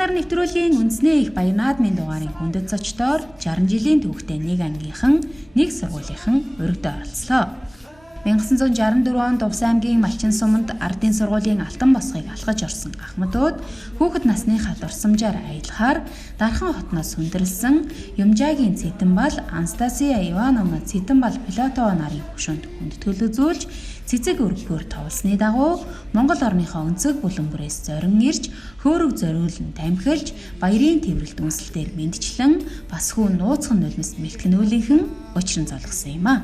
чанар нэвтрүүлгийн үндэсний их баяр наадмын дугаарын хүндэт зочдоор 60 жилийн түүхтэй нэг ангийнхан, нэг сургуулийнхан өргөдөө оролцлоо. 1964 онд Увс аймгийн Малчин суманд ардын сургуулийн алтан босгыг алхаж орсон ахмадууд хүүхэд насныхаа дурсамжаар аялахаар Дархан хотноос хүндрэлсэн Юмжаагийн Цэтэнбал Анастасия Ивановна Цэтэнбал Платова нарын хөшөөнд хүндэтгэлзүүлж цэцэг өргөхөөр товлсны дагуу Монгол орныхоо өнцөг бүлэмбэрээс зорин ирж хөөрөг зориулн тамхилж баярын тэврэлт үнсэлтээр мэндчлэн бас хүү нууцхан нулимс мэлтгэнүүлийнхэн учран золгосон юм а.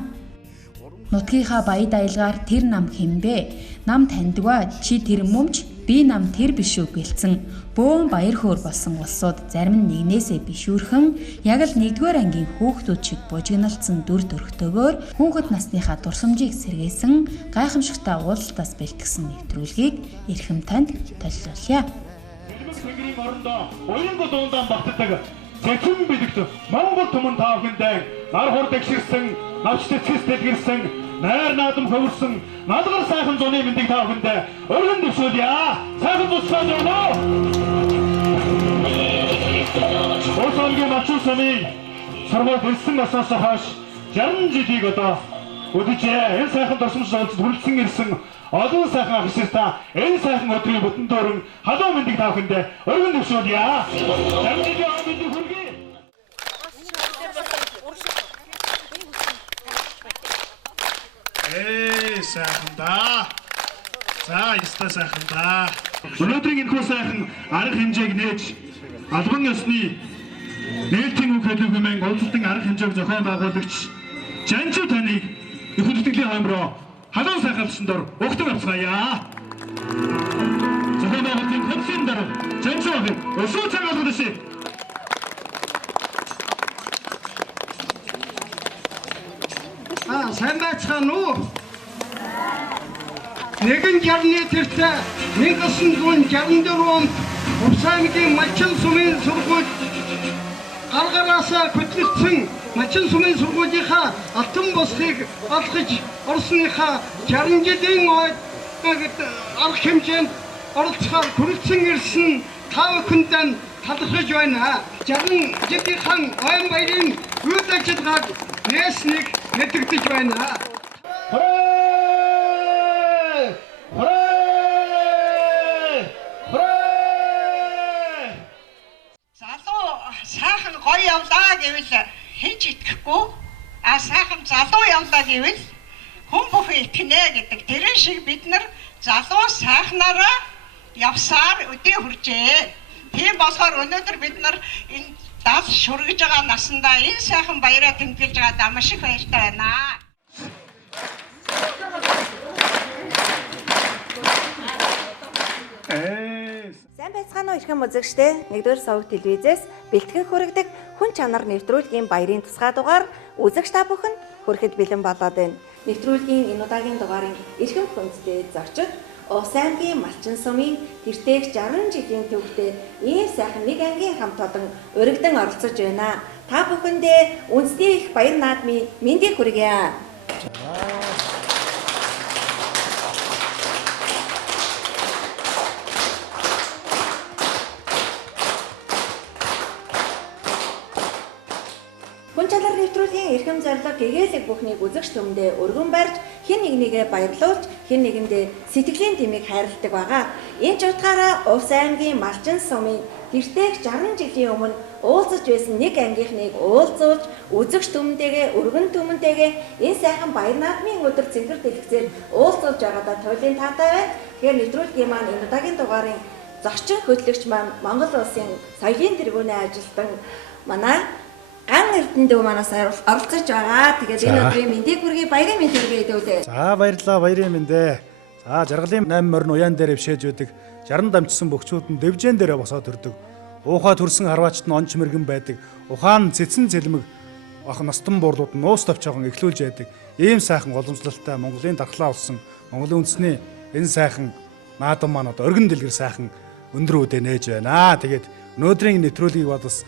Нутгийнхаа баяд аялгаар тэр нам хэмбэ? Нам таньдгаа чи тэр мөмч би нам тэр биш үү гэлцэн бөөн баяр хөөр болсон улсууд зарим нь нэгнээсээ бишүүрхэн яг л 1-р ангийн хүүхдүүд шиг бужигналцсан дүр төрхтөөгөөр хүүхэд насныхаа дурсамжийг сэргээсэн гайхамшигтай уулалтаас бэлтгэсэн нэвтрүүлгийг эрхэм танд төлөвлөлье. Тэнгэрийн орондоо уянга дуундаан багтдаг цэцэн бэлэгт Монгол түмэн таахындай нар хурд агширсан навчтай цэс дэлгэрсэн найр наадам хөвөрсөн налгар сайхан зуны мэндийг таахындай өргөн дэвшүүлье. Сайхан цуцлаад явна. Осонгийн Малчин сумын сургууль дэлсэн насаас хойш 60 жилийг одоо өдөжээ. Энэ сайхан дурсамж хүрэлцэн ирсэн олон сайхан агширтаа энэ сайхан өдрийн бүтэн төрөн халуун мэндийг таахындай өргөн дэвшүүлье. 60 жилийн мэндийг хүргэе. Сайхан да. За, яста сайхан да. Өнөөдрийн энэхүү сайхан арга хэмжээг нээж албан ёсны нээлтийн үг хэлбэрийн улсуудын арга хэмжээг зохион байгуулагч Жанжуу таныг их хөдөлгөөний хоймроо халуун сайхалсан дор өгтөг авцгаая. Зохион байгуулалтын хөдөлгөөний дараа Жанжуу ахыг өсөө цагаалгад дэшээ. Сайн байцгаана уу? Нэгэн жарны тэртээ 1964 онд Увс аймгийн Малчин сумын сургууль гаргараасаа хөтлөгдсөн Малчин сумын сургуулийнхаа алтан босгыг алхаж орсныхаа 60 жилийн арга хэмжээнд оролцохоор хүрэлцэн ирсэн та бүхэнд талархаж байна. 60 жилийнхэн ойн баярын үйл ажиллагааг нээснийг мэдэгдэж байна. Залуу сайхан гоё явлаа гэвэл хэн ч итгэхгүй. Сайхан залуу явлаа гэвэл хүн бүхэн итгэнэ гэдэг. Тэрэн шиг бид нар залуу сайхнараа явсаар өдөө хүрчээ. Тийм болохоор өнөөдөр бид нар энэ дал шүргэж байгаа насандаа энэ сайхан баяраа тэмдэглэж байгаадаа маш их баяртай байна. Сайн байцгаана уу эрхэм үзэгчдээ. 1-р суваг телевизээс бэлтгэн хүргэдэг хүн чанар нэвтрүүлгийн баярын тусгай дугаар үзэгч та бүхэнд хүрэхэд бэлэн болоод байна. Нэвтрүүлгийн энэ удаагийн дугаарын эрхэм хүндэт зочид Увс аймгийн Малчин сумын тэртээх 60 жилийн түүхтэй ийм сайхан нэг ангийн хамт олон өргөдөн оролцож байна. Та бүхэндээ үндэсний их баяр наадмын мэндийг хүргье. Хүн чанар нэвтрүүлгийн эрхэм зорилго гэгээлэг бүхнийг үзэгч түмэндээ өргөн барьж хэн нэгнийгээ баярлуулж хэн нэгэндээ сэтгэлийн тэмийг хайрладаг байгаа. Энэ ч утгаараа Увс аймгийн Малчин сумын тэртээх 60 жилийн өмнө уулзаж байсан нэг ангийнхныг уулзуулж үзэгч түмэнтэйгээ өргөн түмэнтэйгээ энэ сайхан баяр наадмын өдөр цэнхэр дэлгэцээр уулзуулж байгаадаа туйлын таатай байна. Тэгэхээр нэвтрүүлгийн маань энэ удаагийн дугаарын зочин хөтлөгч маань Монгол улсын соёлын тэргүүний ажилтан манай Ган Эрдэнэдүү манаас оролцож байгаа. Тэгээд энэ өдрийн мэндийг хүргэе, баярын мэнд хүргэе дүүлээ. За баярлалаа, баярын мэндэ. За жаргалын 8 морин уян дээр өвшээж байдаг. 60 дамжсан бөхчүүд нь дэвжэн дээрээ босоод төрдөг. Уухай төрсөн харваачт нь онч мэргэн байдаг. Ухаан цэцэн цэлмэг ах настан буурлууд нь нуус товчоогон эхлүүлж байдаг. Ийм сайхан голамжлалтай Монголын дархлаа болсон Монголын үндэсний энэ сайхан наадам маань одоо өргөн дэлгэр сайхан өндөр үдэ нээж байна. Тэгээд өнөөдрийн нэвтрүүлгийг бодос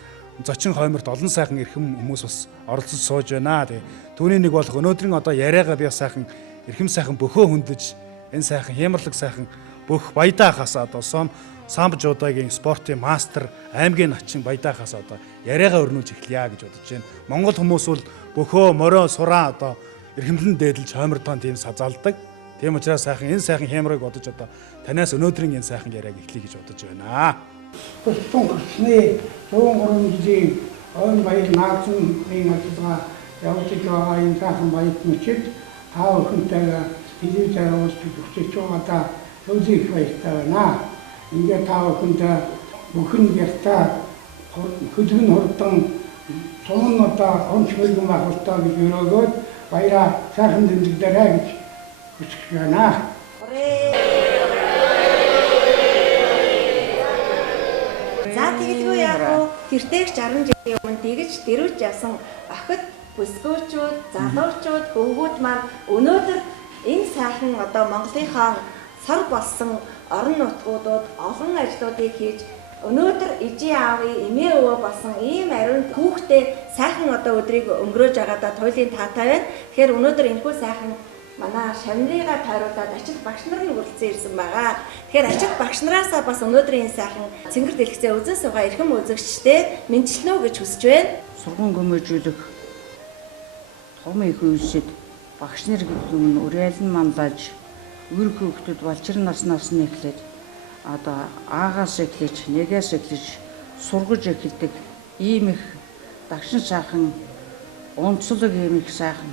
зочин хойморт олон сайхан эрхэм хүмүүс бас оролцож сууж байна. Тэгээ түүний нэг болох өнөөдрийн одоо яриагаа би сайхан эрхэм сайхан бөхөө хөндөж энэ сайхан хямралаг сайхан бүх баядаа хасаад болсон самб жуудагийн спортын мастер аймгийн начин Баядаахаас одоо яриагаа өрнүүлж эхлэе гэж бодож байна. Монгол хүмүүс бол бөхөө морио сураа одоо эрхэмлэн дээдэлж хоймордгон тийм сазаалдаг. Тийм учраас энэ сайхан хямрыг бодож одоо танаас өнөөдрийн энэ сайхан яриаг эхлэе гэж бодож байна. Бэлтэн гэрчний 103 жилийн ойн баяр наадсан ийм ажиллагаа явуулж байгаа энэ сайхан баяр мөчид таа өхөнтэйгээ телевизээр уулзч хүчиж байгаадаа үзэх баяртай байна. Ингээд таа өхөнтэй бүхэн яртаа хөдөлгөн хурдан сумнуудаа онц мөргөн байгуултаа гэж өрөөгөөд баяраа сайхан тэмдэглээрэй гэж хүсэж байна. За тэгэлгүй яг уу тэртех 60 жилийн өмнө тэгж дэрүүж явсан охид бүсгүүчүүд, залуучууд, хөвгүүд маань өнөөдөр энэ сайхан одоо Монголынхаа сар болсон орон нутгуудад олон ажлуудыг хийж өнөөдөр ижи аавын эмээ өвөө болсон ийм ариун хүүхдээ сайхан одоо өдрийг өнгөрөөж байгаадаа туйлын таатай байна. Тэгэхээр өнөөдөр энэхүү сайхан манай шавнырыгаа тойруулаад ачиг багш нар нь хүрэлцэн ирсэн байгаа. Тэгэхээр ачиг багш нараасаа бас өнөөдрийн сайн цэнгэр дэлгэцээ үзэн суугаа эрхэм үзэгчтэй мэдчилнэ гэж хүсэж байна. Сургууль гомжүүлэх том их үйлсэд багш нар гэдэг нь уриалан мандаж өр хөвгтүүд балчир наснаас нь эхлээд одоо аагаас эхлэж нэгээс эхлэж сургаж эхэлдэг ийм их дагшин сайхан онцлог ийм их сайхан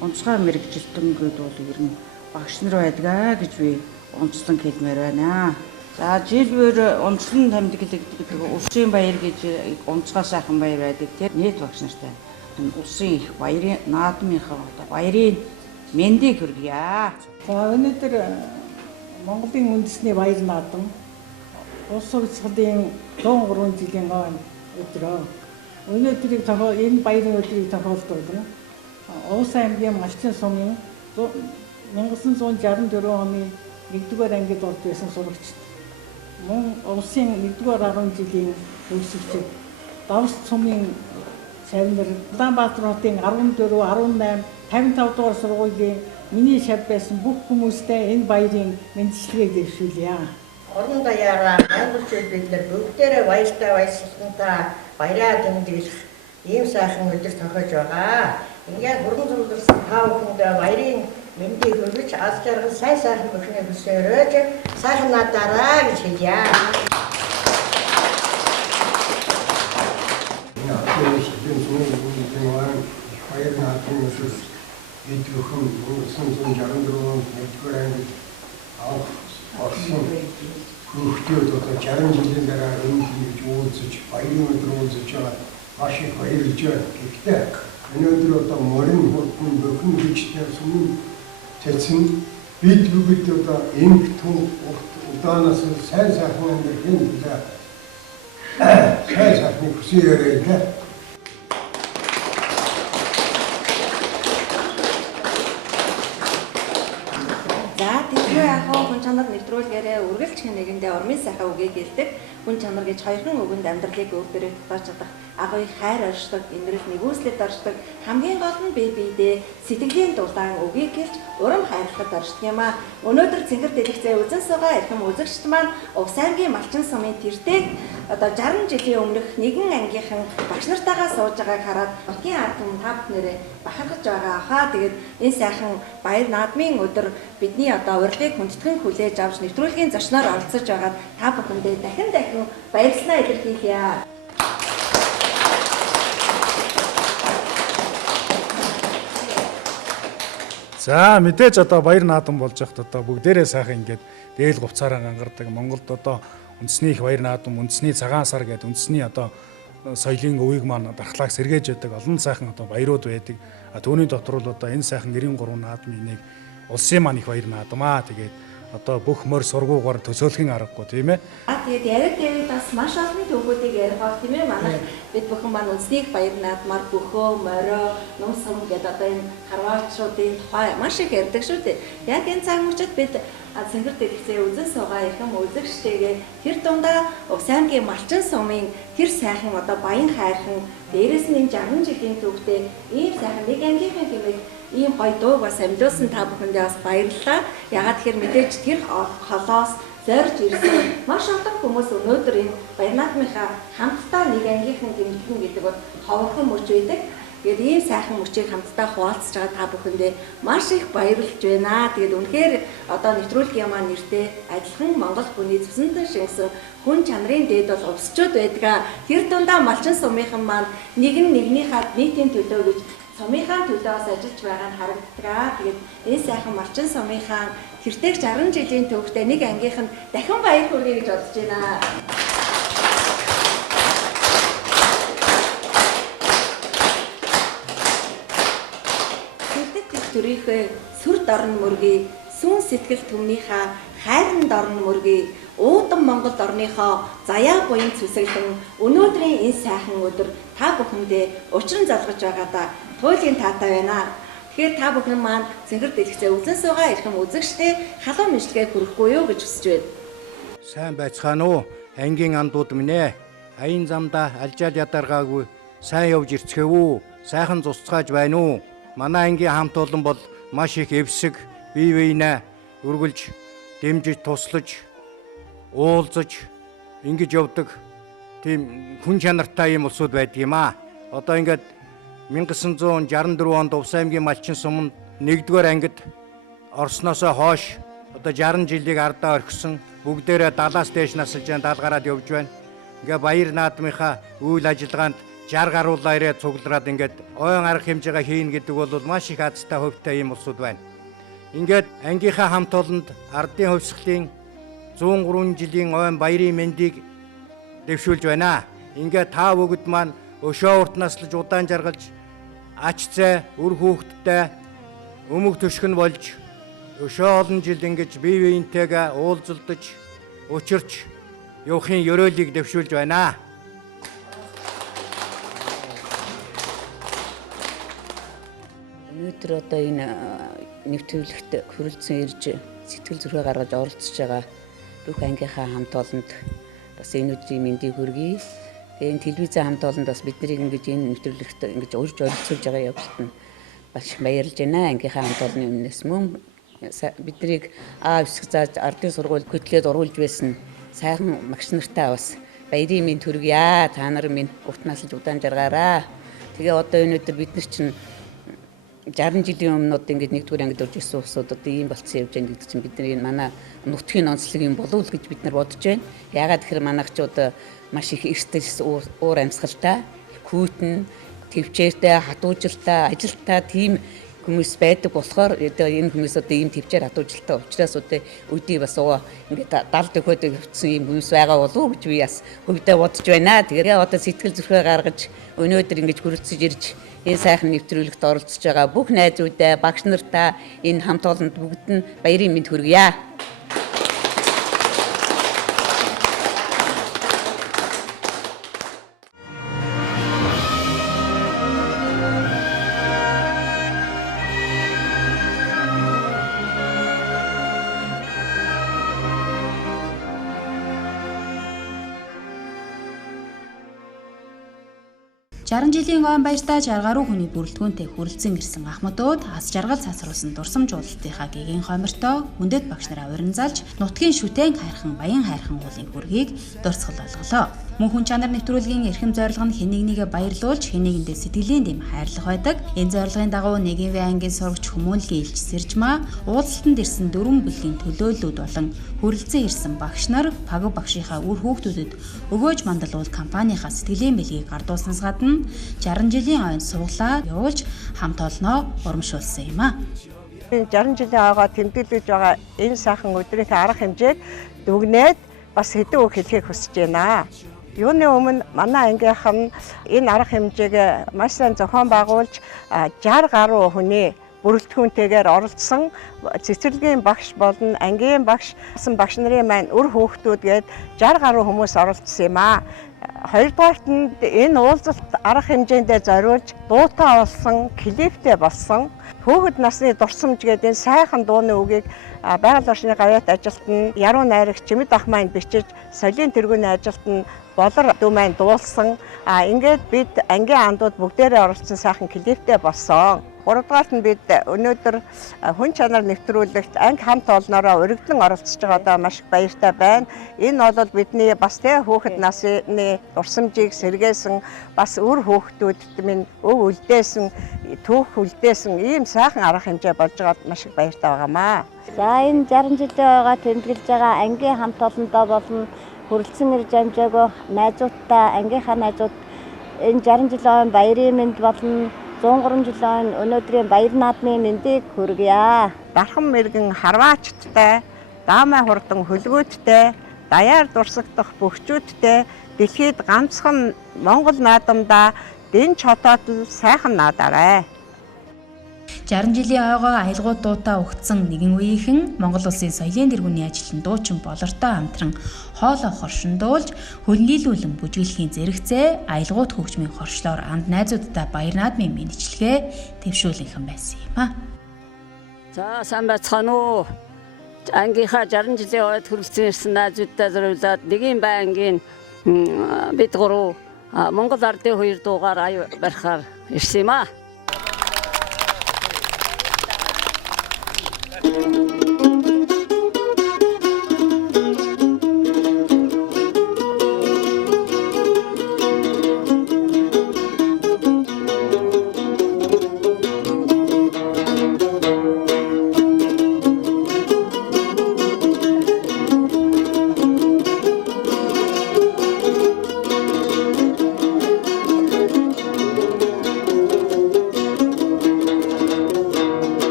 онцгой мэрэгжилтэн гэдэг бол ер нь багш нар байдгаа гэж би онцлон хэлмээр байна. За жилбэр онцлон тэмдэглэгддэг улсын баяр гэж онцгой сайхан баяр байдаг тийм нийт багш нартай улсын их баярын наадмынхаа баярын мэндийг хүргье. За өнөөдөр Монголын үндэсний баяр наадам улс орчуулгын 103 жилийн өдрөө өнөөдрийг энэ баярын өдрийг тохиолдуулсан Улс аймгийн Малчин сумын 1964 оны 1-р ангид орж байсан сурагчид мөн улсын 1-р 10 жилийн төгсөгчид Давс сумын шавнар Улаанбаатар хотын 14, 18, 55 дугаар сургуулийн миний шав байсан бүх хүмүүстээ энэ баярын мэндчилгээг дэвшүүлье. Орон даяараа монголчууд бид нар бүгдээрээ баяртай баярлалтантай баяраа тэмдэглэх ийм сайхан өдөр тохиож байгаа. Ингээд хүрэн зөвлөсөн та бүхэндээ баярын мэндийг хүргэж аз жаргал сайн сайхан бүхний хүсээрөөж сайхан надаараа гэж хэлье. Баяр наадмын өсөс бид бүхэн 1964 онд 1-р ангид орсон хүүхдүүд одоо 60 жилийн дараа энэ хийж уулзаж баярын өдөр уулзаж байгаа маш их баярлж байна. Гэхдээ өнөөдөр одоо морин хурдан бүхэн хүчтэй сүмэн цэцэн бид бүгд одоо эмх тун удаанаас сайн сайхан амьдрэх юм даа. Сайн сайхан хүсээрээ. Хүн чанар нэвтрүүлгээрээ үргэлж нэгэндээ ормын сайхан үгийг хэлдэг. Хүн чанар гэж хоёрхан үгэнд амьдралыг өөр дөрөө татаж чадах агуй хайр оршдог, инэрл нэгүслэд оршдог, хамгийн гол нь бие биедээ сэтгэлийн дулаан үгийг хэлж урам хайрлахад оршдог юм а. Өнөөдөр цэнгэр дэлгэцээ үзэн суугаа эрхэм үзэгчд маань Увс аймгийн Малчин сумын тэртээ одоо 60 жилийн өмнөх нэгэн ангийнхан багш нартайгаа сууж байгааг хараад хотын ард түмэн та бүхнээрээ бахархаж байгаа хаа. Тэгээд энэ сайхан баяр наадмын өдөр бидний одоо урилгыг хүндэтгэн хүлээж авч нэвтрүүлгийн зочноор оролцож байгаад та бүхэндээ дахин баярлалаа илэрхийлье. За мэдээж одоо баяр наадам болж байхад одоо бүгдээрээ сайхан ингээд дээл говцаараа ангардаг. Монголд одоо үндэсний их баяр наадам, үндэсний цагаан сар гэдэг үндэсний одоо соёлын өвийг маань дархлааг сэргээж байдаг олон сайхан одоо баярууд байдаг. Түүний дотор бол одоо энэ сайхан 93 наадмын нэг улсын маань их баяр наадамаа. Тэгээд одоо бүх морь сургуугаар төсөөлхийн аргагүй тийм ээ. Тэгээд яриад байвал бас маш олон төвгүүдийг ярих бол тийм ээ. Манай бид бүхэн маань үндэсний баяр наадмаар бөхөө, морио, нум сум гэдэг одоо энэ харваачуудын тухай маш их ярьдаг шүү дээ. Яг энэ цаг мөчид бид цэнгэр дэлгэцээ үзэн суугаа эрхэм үзэгчтэйгээ тэр дундаа Увс аймгийн Малчин сумын тэр сайхан одоо баян хайрхан дээрээс нь 60 жилийн түүхтэй ийм сайхан нэг ангийнхан хэмээх ийм гоё дууг бас амьдуулсан та бүхэндээ бас баярлалаа. Ягаад тэгэхээр мэдээж тэр холоос зорж ирсэн маш олон хүмүүс өнөөдөр энэ баяр наадмынхаа хамтдаа нэг ангийнхан тэмдэглэн гэдэг бол ховхон мөч байдаг. Тэгээд ийм сайхан мөчийг хамтдаа хуваалцж байгаа та бүхэндээ маш их баярлж байна. Тэгээд үнэхээр одоо нэвтрүүлгийн маань нэртэй адилхан Монгол хүний цэвсэнтэн шингэсэн хүн чанарын дээд бол увсчуд байдаг. Тэр дундаа Малчин сумынхан маань нэг нь нэгнийхээ нийтийн төлөө гэж сумынхаа төлөөс ажиллаж байгаа нь харагддаг. Тэгээд энэ сайхан Малчин сумынхаа тэртээ 60 жилийн төвхтэй нэг ангийнхан дахин баяр хүргэе гэж бодож байна. Төрийнхөө сүр дорн мөргий, сүүн сэтгэл түмнийхээ хайран дорн мөргий, уудан Монгол орныхоо заяа буян цэцэглэн өнөөдрийн энэ сайхан өдөр та бүхэндээ учран залгаж байгаадаа туйлын таатай байна. Тэгэхээр та бүхэн маань Цэнгэр дэлгэцээ үзэн суугаа эрхэм үзэгчдээ халуун мэдлэгээ хүргэхгүй юу гэж хүсэж байна. Сайн байцгаана уу? Ангийн андууд минь ээ. Аян замдаа алжаал ядаргаагүй сайн явж ирцгээв үү? Сайхан цуцгааж байна уу? Манай ангийн хамт олон бол маш их эвсэг, бие биенээ үргэлж дэмжиж, туслаж, уулзаж ингэж явдаг тийм хүн чанартай юм улсууд байдаг юм аа. Одоо ингээд 1964 онд Увс аймгийн Малчин суманд 1-р ангид орсноосоо хойш одоо 60 жилийг ардаа орхисон бүгдээрээ 70-аас дээш насалж даалгараад явж байна. Ингээ баяр наадмынхаа үйл ажиллагаанд 60 гаруйлаа ирээд цуглараад ингээд ойн арга хэмжээгээ хийн гэдэг бол маш их азтай хувьтай юм улсууд байна. Ингээд ангийнхаа хамт олонд ардын хувьсгалын 103 жилийн ойн баярын мэндийг дэвшүүлж байна. Ингээд та бүгд маань өшөө урт наслаж удаан жаргалж ач зай үр хүүхэдтэй өмг төшгөн болж өшөө олон жил ингэж бие биентэйгээ уулзалдаж учирч явахын ёроолыг дэвшүүлж байна. Өнөөдөр одоо энэ нэвтрүүлэгт хүрэлцэн ирж сэтгэл зүрхээ гаргаж оролцож байгаа бүх ангийнхаа хамт олонд бас энэ өдрийн мэндийг хүргэе. Энэ телевизийн хамт олонд бас биднийг ингэж энэ нэвтрүүлэгт ингэж урьж оролцуулж байгаа явдалд нь маш их баярлж байна. Ангийнхаа хамт олонны өмнөөс мөн биднийг өсөх зааж ардын сургууль хөтлөөд оруулж байсан сайхан багш нартай бас баярын мэнд хүргье. Та нар минь урт наслж удаан жаргаараа. Тэгээ одоо энэ өдөр бид нар чинь 60 жилийн өмнө одоо ингээд 1-р ангид орж ирсэн улсууд одоо ийм болцсон явж байгаа гэдэг чинь бидний манай нутгийн онцлог юм болов уу гэж бид нар бодож байна. Яагаад гэхээр манайхчууд маш их эрсдэл уур амьсгалтай, хүйтэн, төвчээртэй, хатуужилтай, ажилтай тийм хүмүүс байдаг болохоор одоо энэ хүмүүс одоо ийм төвчээр хатуужилтай учраас одоо өдий бас ингээд 70 дөхөд явцсан ийм хүмүүс байгаа болов уу гэж би бас хөвдөө бодож байна. Тэгээ одоо сэтгэл зүрхээ гаргаж өнөөдөр ингэж хүрэлцэж ирж энэ сайхан нэвтрүүлэгт оролцож байгаа бүх найзуудаа, багш нартаа энэ хамт олонд бүгд нь баярын мэнд хүргье. жилийн ойн баяртаа 60 гаруй хүний бүрэлдэхүүнтэй хүрэлцэн ирсэн ахмадууд ас жаргал цацруулсан дурсамжуулалтынхаа гэгийн хомиртой хүндэт багш нараа урин залж нутгийн шүтэн хайрхан баян хайрхан уулын хүргийг дурсгал олголоо. Мөн хүн чанар нэвтрүүлгийн эрхэм зорилго нь хэн нэгнийгээ баярлуулж хэн нэгэндээ сэтгэлийн дэм хайрлах байдаг. Энэ зорилгын дагуу Нэгийн ангийн сурагч Хүмүүнлэгийн Илч Сэржмаа уулзалтанд ирсэн 4 бүлгийн төлөөллүүд болон хүрэлцэн ирсэн багш нар Паг багшийнхаа үр хүүхдүүдэд өгөөж мандалуул компанийнхаа сэтгэлийн бэлгийг гардуулснаас гадна 60 жилийн ойн суглаа явуулж хамт олноо урамшуулсан юм а. 60 жилийн ойгоо тэмдэглэж байгаа энэ сайхан өдрийн арга хэмжээг дүгнээд бас хэдэн үг хэлхийг хүсэж байна. Юуны өмнө манай ангийнхан энэ арга хэмжээг маш сайн зохион байгуулж 60 гаруй хүний бүрэлдэхүүнтэйгээр оролцсон цэцэрлэгийн багш болон ангийн багш багш нарын маань үр хүүхдүүд гээд 60 гаруй хүмүүс оролцсон юм аа. Хоёрдугаарт нь энэ уулзалт арга хэмжээндээ зориулж дуутай болсон, клиптэй болсон хүүхэд насны дурсамж гэдэг энэ сайхан дууны үгийг байгаль орчны гавьяат ажилтан Яруу найрагч Чимэд ах маань бичиж, солийн тэргүүний ажилтан Болор дүү маань дуулсан. Ингээд бид ангийн андууд бүгдээрээ оролцсон сайхан клиптэй болсон. Гуравдугаарт нь бид өнөөдөр хүн чанар нэвтрүүлэгт анги хамт олноороо өргөдлөн оролцож байгаадаа маш их баяртай байна. Энэ бол бидний бас хүүхэд насны дурсамжийг сэргээсэн, бас үр хүүхдүүдэд минь өв үлдээсэн, түүх үлдээсэн ийм сайхан арга хэмжээ болж байгаад маш их баяртай байгаамаа. За энэ 60 жилийн байгаа тэмдэглэж байгаа ангийн хамт олондоо болон хүрэлцэн ирж амжаагүй найзуудтай, ангийнхаа найзууд энэ 60 жилийн баярын мэнд болон 103 жилийн өнөөдрийн баяр наадмын мэндийг хүргье. Дархан мэргэн харваачттай, даамай хурдан хөлгөөттэй, даяар дурсагдах бөхчүүдтэй дэлхийд ганцхан Монгол наадамдаа дэнч хотоод сайхан наадаарай. 60 жилийн ойгоо аялгууд дуутай өгцөн нэгэн үеийнхэн Монгол улсын соёлын тэргүүний ажилтан дуучин Болортой хамтран хоолой хоршиндуулж хөлнийлүүлэн бүжиглэхийн зэрэгцээ аялгууд хөгжмийн хоршлоор анд найзуудтай баяр наадмын мэндчилгээ төвшүүлэнхэн байсан юм а. За сайн байцгаана уу. Ангийнхаа 60 жилийн ойд хүрэлцэн ирсэн найзуудтай зориулаад нэгэн байнгийн бид гурав Монгол ардын 2 дуугаар ая барихаар ирсэн юм а.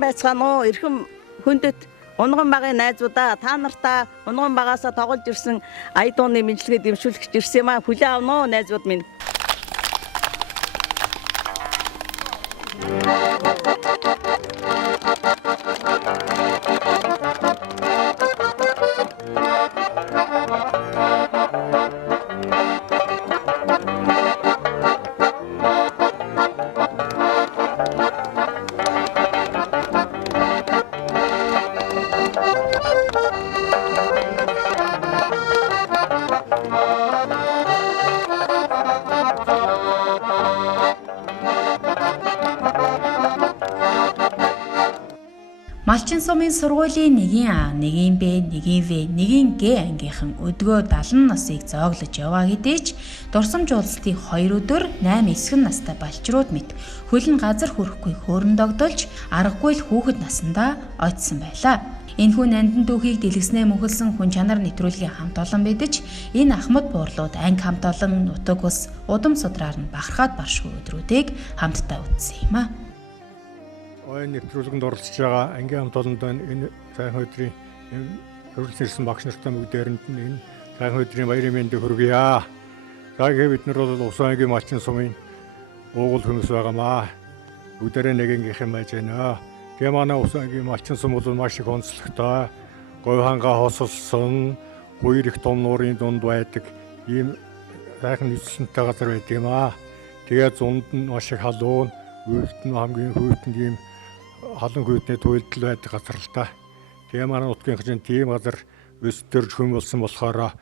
Байцгаана уу эрхэм хүндэт унган багын найзуудаа та нартаа унган багаасаа тоглож ирсэн ая дууны мэдлэгээ дэмжүүлэх ирсэн юм а. Хүлээн авна уу найзууд минь. Малчин сумын сургуулийн 1А, 1Б, 1В, 1Г ангийнхан өдгөө 70 насыг зооглож яваа гэдээ ч дурсамж уулзалтын 2 өдөр 8-9 настай балчрууд мэт хөлн газар хүрэхгүй хөөрөн догдолж аргагүй л хүүхэд насандаа ойтсон байлаа. Энэхүү нандин дүүхийг дэлгэснээ мөнхөлсөн хүн чанар нэвтрүүлгийн хамт олон бидэж энэ ахмад буурлууд анги хамт олон нутаг ус удам судраар нь бахархаад баршгүй өдрүүдийг хамтдаа үтсэн юм а. Энэ нэвтрүүлгэнд оролцож байгаа ангийн хамт олонд энэ сайхан өдрийн хүрэлцэн ирсэн багш нартай бүгдээрэнд нь энэ сайхан өдрийн баярын мэндийг хүргье. За ингээд бид нар бол Усан ангийн малчин сумын уугуул хүмүүс байгаамаа. Бүгдээрээ нэгэнийхэн байж байна. Тэгээ манай Усан ангийн малчин сум бол маш их онцлогтой. Говь хангаа хосолсон, хоёр их том нуурын дунд байдаг ийм сайхан нийслэлтэй газар байдаг юм аа. Тэгээ зунд нь маш их халуун, үйлд нь хамгийн хүйтэн ийм халан хүйтний туйлдал байдаг газар л та. Тэгээ манай нутгийн хажууд тийм газар өстөрж хүм болсон болохоор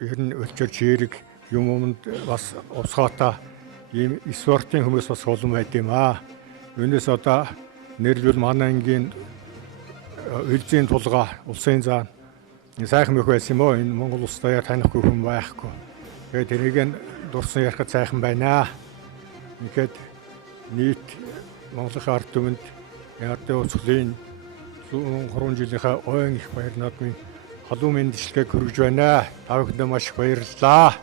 ер нь өлчөр чирэг юм юмд бас усгаатай ийм спортын хүмүүс бас олон байд юм аа. Үүнээс одоо нэрлвэл манай ангийн үлзийн тулгаа улсын заа сайхан мөх байсан юм уу? Энэ Монгол улстай танихгүй хүн байхгүй. Тэгээд тэрийг нь дурсан ярихад сайхан байна. Ингээд нийт Монголын ард түмэнд ардын уцлын 3 жилийнхаа ойн их баяр наадмын халуун мэндчилгээг хүргэж байна. Та бүхэндээ маш их баярлалаа.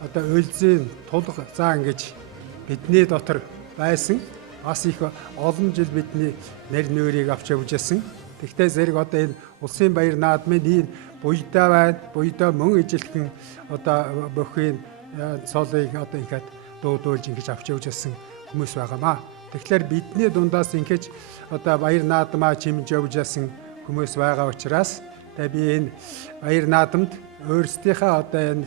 Одоо үлзийн тулга заа ингэж бидний дотор байсан бас их олон жил бидний нэр нүүрийг авч явж байсан. Тэгтээ зэрэг одоо энэ улсын баяр наадмын энэ буйдаа байна. Буйдаа мөн ижилхэн одоо бүхний цолыг одоо ингээд дуудуулж ингэж авч явж байсан хүмүүс байгаамаа. Тэгэхээр бидний дундаас ингэж одоо баяр наадмаа чимж явж байсан хүмүүс байгаа учраас Тэгээ би энэ баяр наадамд өөрсдийнхээ одоо энэ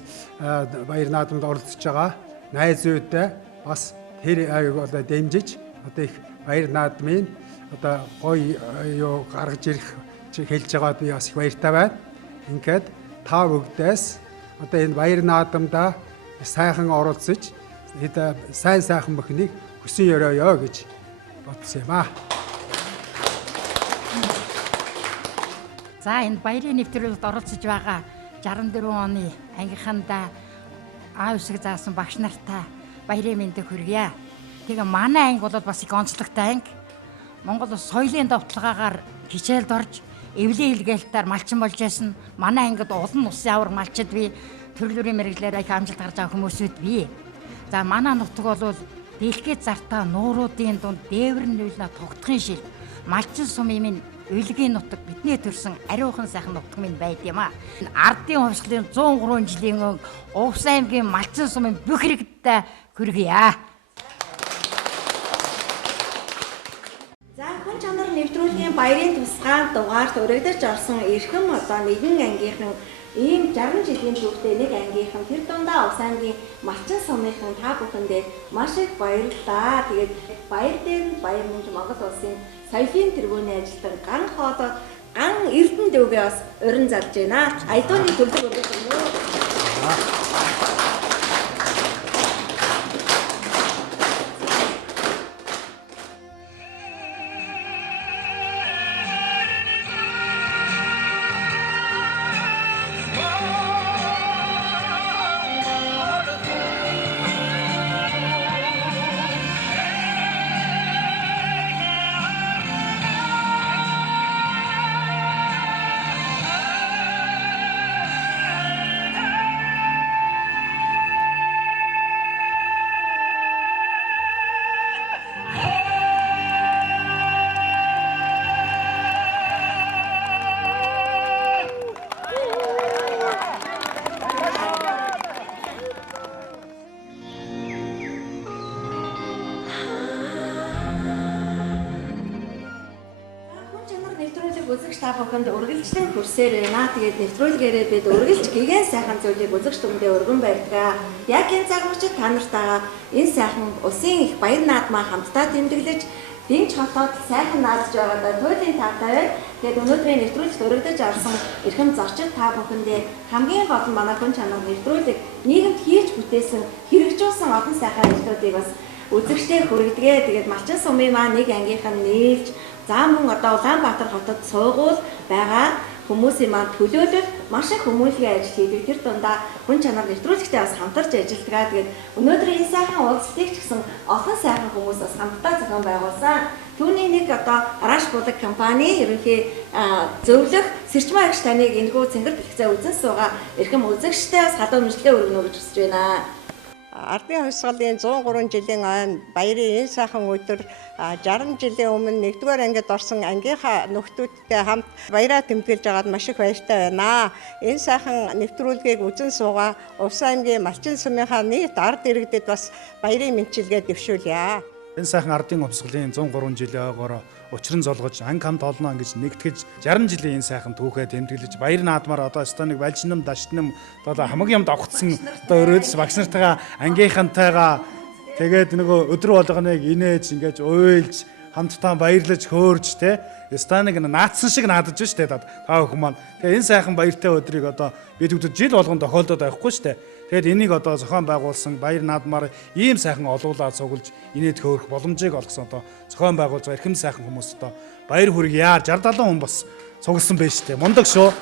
баяр наадамд оролцож байгаа найзуудаа бас тэр одоо дэмжиж одоо их баяр наадмын одоо гоё юу гаргаж ирэх хэлж байгаад би бас их баяртай байна. Ингээд та бүгдээс одоо энэ баяр наадамда сайхан оролцож сайн сайхан бүхнийг хүсэн ёроё гэж бодсон юм аа. За энэ баярын нэвтрүүлэгт оролцож байгаа 64 оны ангийнхандаа аав шиг заасан багш нартай баярын мэндийг хүргье. Тэгээ манай анги бол бас их онцлогтой анги. Монгол улс соёлын давталгаагаар хичээлд орж эвлэн илгээлтээр малчин болж байсан. Манай ангид олон улсын авар малчид бий, төрлөөрийн мэргэжлээр их амжилт гарч байгаа хүмүүсүүд бий. За манай нутаг бол дэлхийд зартаа нууруудын дунд дээвэр нүүлнэ тогтхын шил. Малчин сумын минь Өөлгийн нутаг бидний төрсэн ариухан сайхан нутаг минь байд юм аа. Ардын хувьсгалын 103 жилийн өмнө Увс аймгийн малчин сумын бүх хэрэгтээ хүргье. За хүн чанар нэвтрүүлгийн баярын тусгаан дугаарт өргөдөж орсон эрхэм одоо нэгэн ангийнхан ийм 60 жилийн түүхтэй нэг ангийнхан тэр дундаа Увс аймгийн малчин сумынхан та бүхэндээ маш их баярлалаа. Тэгээд баяр дээр нь баяр мөнж Монгол улсын соёлын тэргүүний ажилтан ган хоолой ган эрдэнэ дөвгөө бас урин залж байна. Айдууны төлөв өргөж өгнө. Үзэгч та бүхэнд үргэлжлэн хүрсээр байна. Тэгээд нэвтрүүлгээрээ бид үргэлж гигэн сайхан зүйлийг үзэгч түмдээ өргөн барьдаг. Яг энэ цаг үеч та нартайгаа энэ сайхан улсын их баяр наадмаа хамтдаа тэмдэглэж Динч хотод сайхан наадж байгаадаа туйлын таатай байна. Тэгээд өнөөдрийн нэвтрүүлэгт өргөдөж орсон эрхэм зочид та бүхэндээ хамгийн гол нь манай хүн чанар нэвтрүүлэг нийгэмд хийж бүтээсэн хэрэгжүүлсэн олон сайхан ажлуудыг бас үзэгчтэй хүргэдэг. Тэгээд малчин сумын маань нэг ангийнхан нээлж за мөн одоо Улаанбаатар хотод суугуул байгаа хүмүүсийн маань төлөөлөл маш их хүмүүнлэгийн ажил хийдэг. Тэр дундаа хүн чанар нэвтрүүлэгтэй бас хамтарч ажилладаг. Тэгээд өнөөдөр энэ сайхан уулзалтыг ч гэсэн олон сайхан хүмүүс бас хамтдаа зохион байгуулсан. Түүний нэг одоо Араш булаг компани ерөнхий зөвлөх Сэрчмаа агш таныг энэхүү цэнгэр дэлгэцээ үзэн суугаа эрхэм үзэгчтэй бас халуун мэдлэгээ өргөнө гэж хүсэж байна. Ардын хувьсгалын 103 жилийн ойн баярын энэ сайхан өдөр 60 жилийн өмнө 1-р ангид орсон ангийнхаа нөхдүүдтэй хамт баяраа тэмдэглэж байгаад маш их баяртай байна. Энэ сайхан нэвтрүүлгийг үзэн суугаа Увс аймгийн малчин сумынхаа нийт ард иргэдэд бас баярын мэндчилгээ дэвшүүлье. Энэ сайхан ардын хувьсгалын 103 жилийн ойгоор учран золгож анги хамт олно гэж нэгтгэж 60 жилийн энэ сайхан түүхээ тэмдэглэж баяр наадмаар одоо станыг валжинам дашнам одоо хамгийн юмд авахцсан одоо өрөөдс багш нартайгаа ангийнхантайгаа тэгээд нөгөө өдөр болгоныг инээж ингэж уйлж хамтдаа баярлаж хөөрж те станыг наацсан шиг наадаж штэ та бүхэн маань тэгээд энэ сайхан баяртай өдрийг одоо бид бүгд жил болгон тохиолдоод байхгүй штэ. Тэгэд энийг одоо зохион байгуулсан баяр наадмаар ийм сайхан олуулаад цуглаж инээд хөөрөх боломжийг олгосон одоо зохион байгуулж байгаа эрхэм сайхан хүмүүс одоо баяр хүргье. 60-70 хүн бас цугласан байж тээ. Мундаг шүү.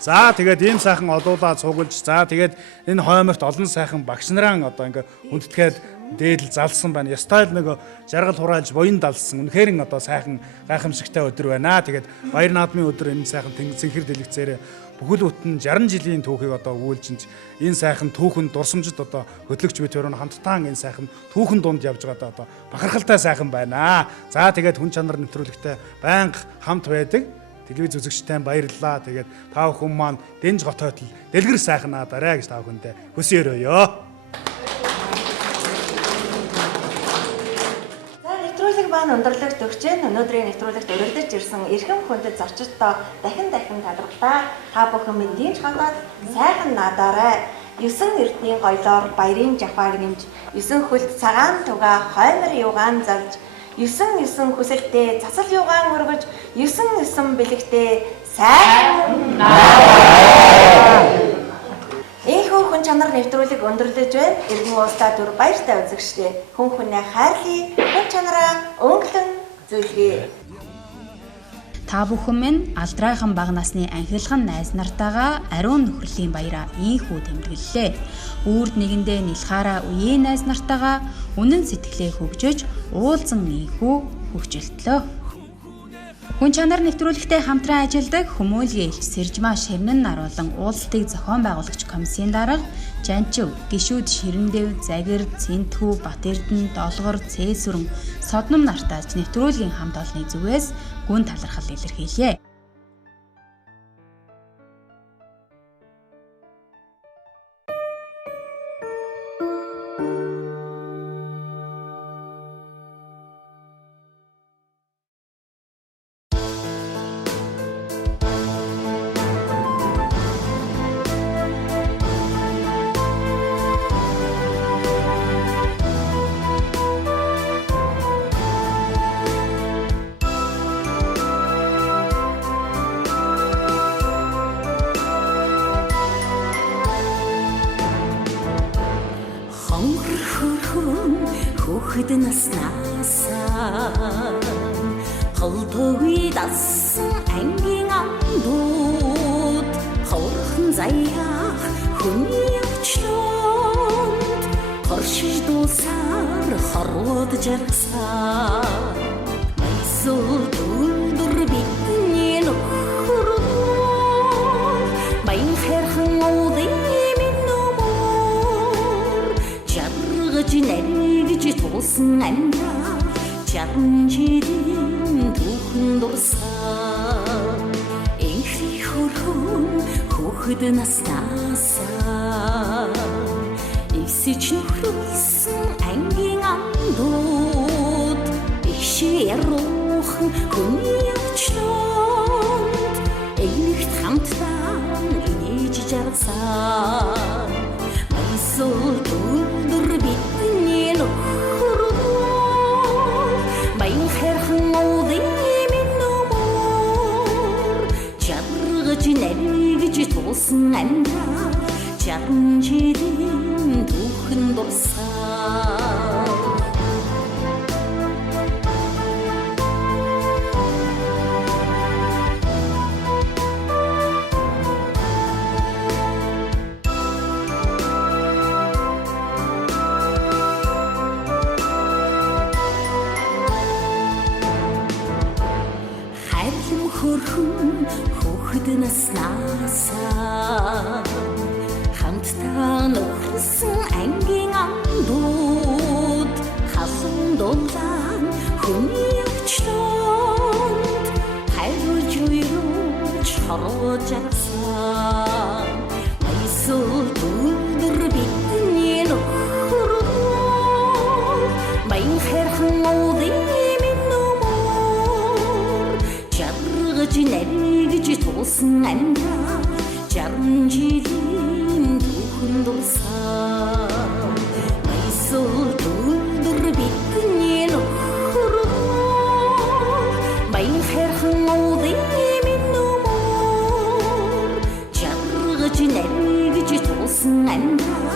За тэгээд ийм сайхан олуулаад цуглаж за тэгээд энэ хойморт олон сайхан багш нарaan одоо ингээ хүндэтгээд дээдл залсан байна. Ястай л нэг жаргал хураалж буян далсан. Үнэхээр нь одоо сайхан гайхамшигтай өдөр байна. Тэгээд баяр наадмын өдөр энэ сайхан цэнхэр дэлгэцээр бүхэл бүтэн 60 жилийн түүхийг одоо үүлжинж энэ сайхан түүхэнд дурсамжид одоо хөтлөгч битүүрийн хамтдаа энэ сайхан түүхэн дунд явж байгаа одоо бахархалтай сайхан байна. За тэгээд хүн чанар нэвтрүүлэгтэй байнга хамт байдаг. Телевиз үзэгчтэй баярлалаа. Тэгээд та бүхэн маань Дэнж хотод л дэлгэр сайхнаа дараа гэж та бүхэндээ хүсээрөөё. Нэвтрүүлэг ба өндөрлөгт өгчэн өнөөдрийн нэвтрүүлэгт өргөдөж ирсэн эрхэм хүндэт зочдтой дахин талархлаа. Та бүхэн мэндийн чанарт сайхан надаарай. 9 эрдний гоёлоор баярын жавхааг нэмж 9 хөлт цагаан туга хоймор юугаан зарж 9 хүсэлтэд цацал юугаан өргөж 9 бэлэгтээ сайхан надаарай. Ийхүү хүн чанар нэвтрүүлэг өндөрлөж байна. Иргэн уулзтаа дүр баяртай үзэгчдээ хүн хүнээ хайрлая, хүн чанараа өнгөлөн зөвлөе. Та бүхэн минь алдрайхан бага насны анхилган найз нартайгаа ариун нөхрөлийн баяраа ийхүү тэмдэглэлээ. Үрд нэгэндээ нэлхаараа үеийн найз нартайгаа үнэн сэтгэлээ хөгжөж уулзан ийхүү хөгжилтлөө. Хүн чанар нэвтрүүлэгтээ хамтран ажилладаг Хүмүүлгийн элч Сэржмаа Ширнэн наруулан уулзалтыг зохион байгуулагч комиссийн дарга Жанчив, Гишүүд Ширэндэв, Загир, Цэнтхүү, Батэрдэн, Долгор, Цээсүрэн, Содном нартай нэвтрүүлгийн хамт олонны зүгээс гүн талархал илэрхийлье. Хүүхэд наснасаа холдоогүй дасан ангийн амдууд ховрхон заяах хүний өчнөд хоршиж дуусаар хорвоод жаргасаа майсуу дүндүр бидний нөхөр баян хэрхэн уудын Нэргэж туусан амнаа чарн жилийн түүхэн дурсаа инхи хөрхөн хүүхэд наснасаа ивсэж нөхрөлсөн ангийн амдууд ихшээ яруухан хүний өчнөд энэгт хамтдаа инээж жаргасаа майсуу дүндүр бидний нөхөр баян хэрхэн уудын миномор жаргаж нэргэж туусан амнаа чарн жилийн түүхэн дурсаа хөрхөн хүүхэд наснасаа хамтдаа нөхөрсөн ангийн амдууд хасан дулаан хүний өчнөд хайрж уйруулж хорвож жаргасаа майсуу дүндүр бидний нөхөр баян хэрхэн уудын нэргэж туусан амнаа чарн жилийн түүхэн дурсаа майсуу дүндүр бидний нөхөр баян хэрхэн уудын миномор жаргаж нэргэж туусан амнаа